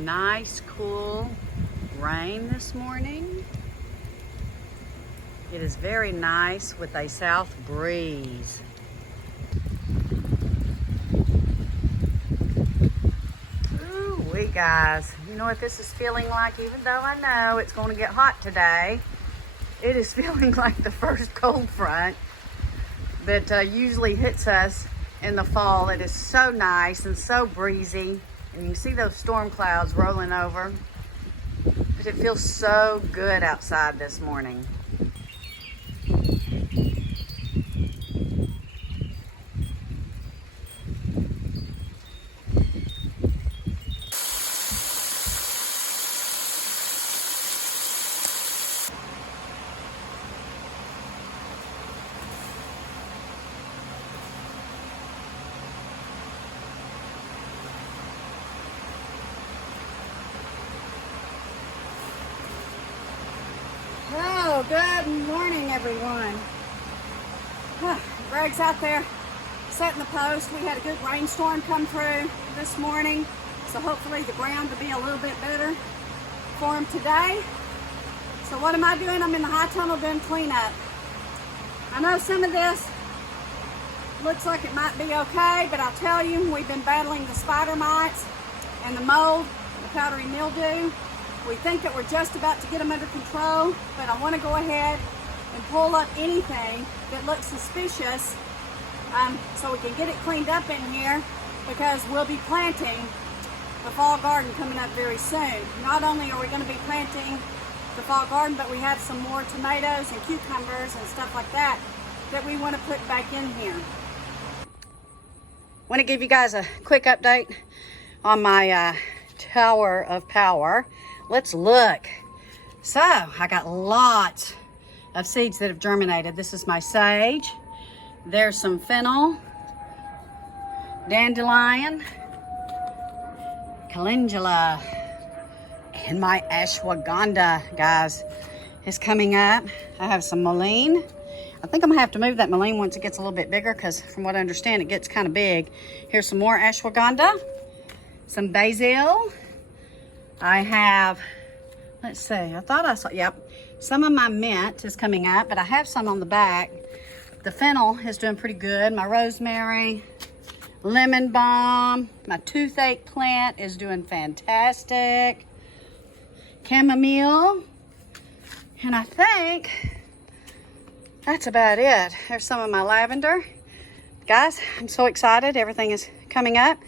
nice, cool rain this morning. It is very nice with a south breeze. Ooh-wee, guys. You know what this is feeling like? Even though I know it's going to get hot today, it is feeling like the first cold front that usually hits us in the fall. It is so nice and so breezy. And you can see those storm clouds rolling over. But it feels so good outside this morning. Oh, good morning, everyone. Greg's out there setting the post. We had a good rainstorm come through this morning, so hopefully the ground will be a little bit better for him today. So what am I doing? I'm in the high tunnel doing cleanup. I know some of this looks like it might be okay, but I'll tell you, we've been battling the spider mites and the mold, the powdery mildew. We think that we're just about to get them under control, but I want to go ahead and pull up anything that looks suspicious so we can get it cleaned up in here, because we'll be planting the fall garden coming up very soon. Not only are we going to be planting the fall garden, but we have some more tomatoes and cucumbers and stuff like that that we want to put back in here. I want to give you guys a quick update on my tower of power. Let's look. So I got lots of seeds that have germinated. This is my sage. There's some fennel, dandelion, calendula, and my ashwagandha, guys, is coming up. I have some mullein. I think I'm gonna have to move that mullein once it gets a little bit bigger, because from what I understand, it gets kind of big. Here's some more ashwagandha, some basil. I have, let's see, I thought I saw, yep, some of my mint is coming up, but I have some on the back. The fennel is doing pretty good. My rosemary, lemon balm, my toothache plant is doing fantastic. Chamomile, and I think that's about it. There's some of my lavender. Guys, I'm so excited. Everything is coming up.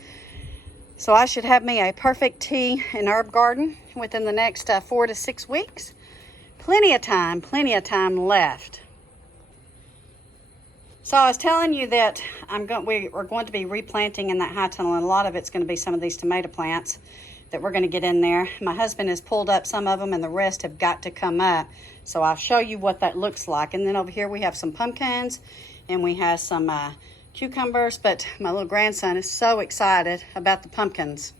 So I should have me a perfect tea and herb garden within the next 4 to 6 weeks. Plenty of time left. So I was telling you that we're going to be replanting in that high tunnel, and a lot of it's going to be some of these tomato plants that we're going to get in there. My husband has pulled up some of them, and the rest have got to come up. So I'll show you what that looks like. And then over here we have some pumpkins, and we have some cucumbers, but my little grandson is so excited about the pumpkins.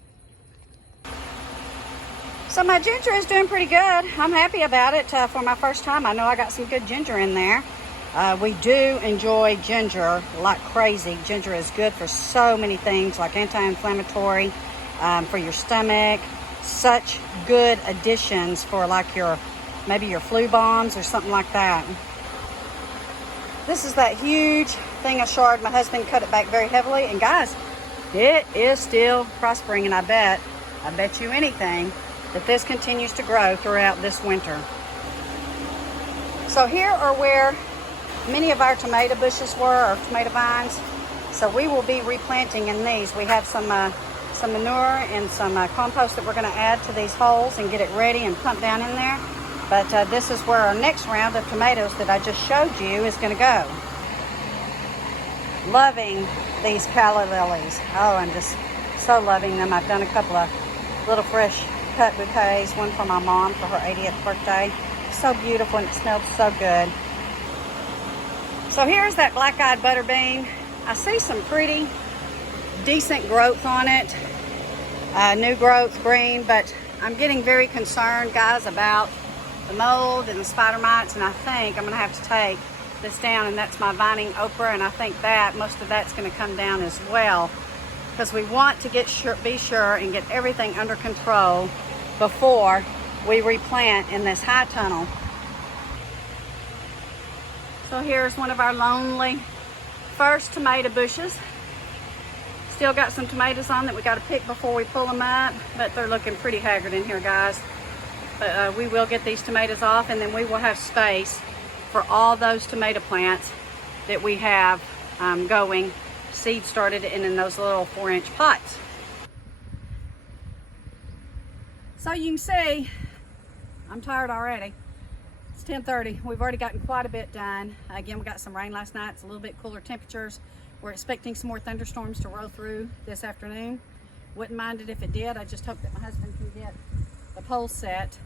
So my ginger is doing pretty good. I'm happy about it for my first time. I know I got some good ginger in there. We do enjoy ginger like crazy. Ginger is good for so many things, like anti-inflammatory, for your stomach. Such good additions for like maybe your flu bombs or something like that. This is that huge thing of chard. My husband cut it back very heavily, and guys, it is still prospering, and I bet you anything that this continues to grow throughout this winter. So here are where many of our tomato bushes were, or tomato vines. So we will be replanting in these. We have some manure and some compost that we're going to add to these holes and get it ready and pump down in there. But this is where our next round of tomatoes that I just showed you is going to go. Loving these calla lilies. Oh, I'm just so loving them. I've done a couple of little fresh cut bouquets, one for my mom for her 80th birthday. So beautiful, and it smelled so good. So here's that black-eyed butterbean. I see some pretty decent growth on it. New growth, green, but I'm getting very concerned, guys, about the mold and the spider mites, and I think I'm going to have to take this down, and that's my vining okra, and I think that most of that's going to come down as well. because we want to be sure and get everything under control before we replant in this high tunnel. So here's one of our lonely first tomato bushes. Still got some tomatoes on that we got to pick before we pull them up, but they're looking pretty haggard in here, guys. But we will get these tomatoes off, and then we will have space for all those tomato plants that we have going, seed started in those little 4-inch pots. So you can see, I'm tired already. It's 10:30. We've already gotten quite a bit done. Again, we got some rain last night. It's a little bit cooler temperatures. We're expecting some more thunderstorms to roll through this afternoon. Wouldn't mind it if it did. I just hope that my husband can get the pole set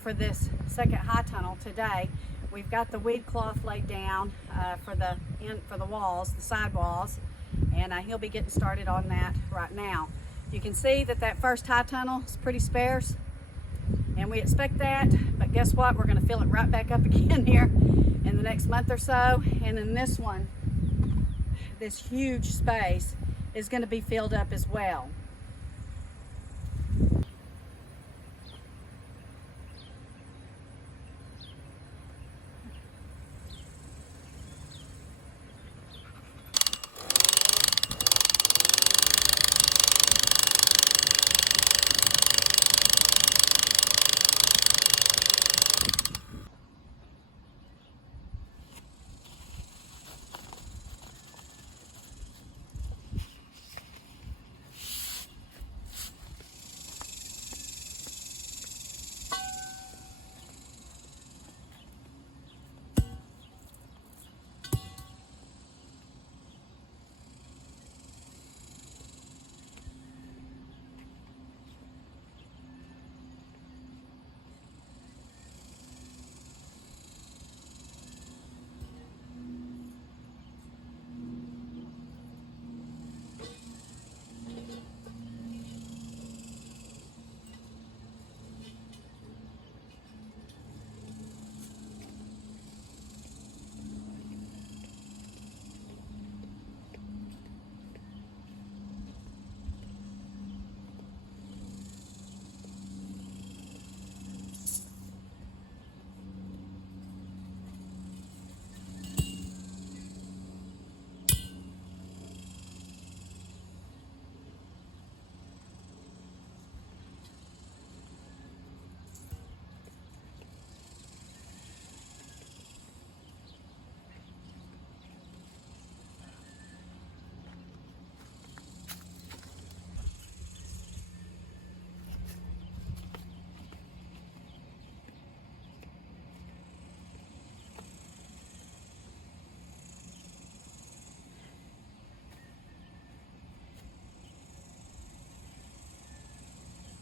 for this second high tunnel today. We've got the weed cloth laid down for the walls, the side walls, and he'll be getting started on that right now. You can see that first high tunnel is pretty sparse, and we expect that, but guess what? We're going to fill it right back up again here in the next month or so, and then this one, this huge space, is going to be filled up as well.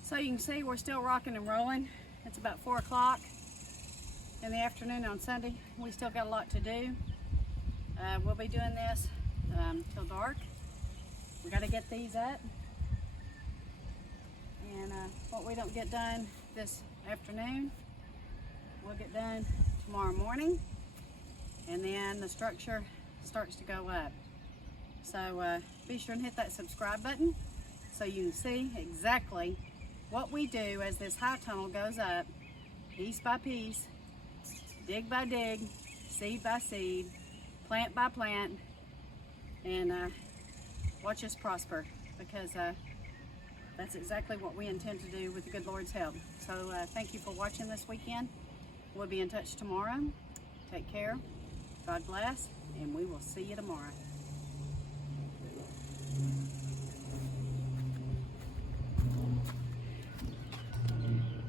So you can see we're still rocking and rolling. It's about 4 o'clock in the afternoon on Sunday. We still got a lot to do. We'll be doing this till dark. We got to get these up. And what we don't get done this afternoon, we'll get done tomorrow morning. And then the structure starts to go up. So be sure and hit that subscribe button so you can see exactly what we do as this high tunnel goes up, piece by piece, dig by dig, seed by seed, plant by plant, and watch us prosper, because that's exactly what we intend to do with the good Lord's help. So thank you for watching this weekend. We'll be in touch tomorrow. Take care. God bless, and we will see you tomorrow.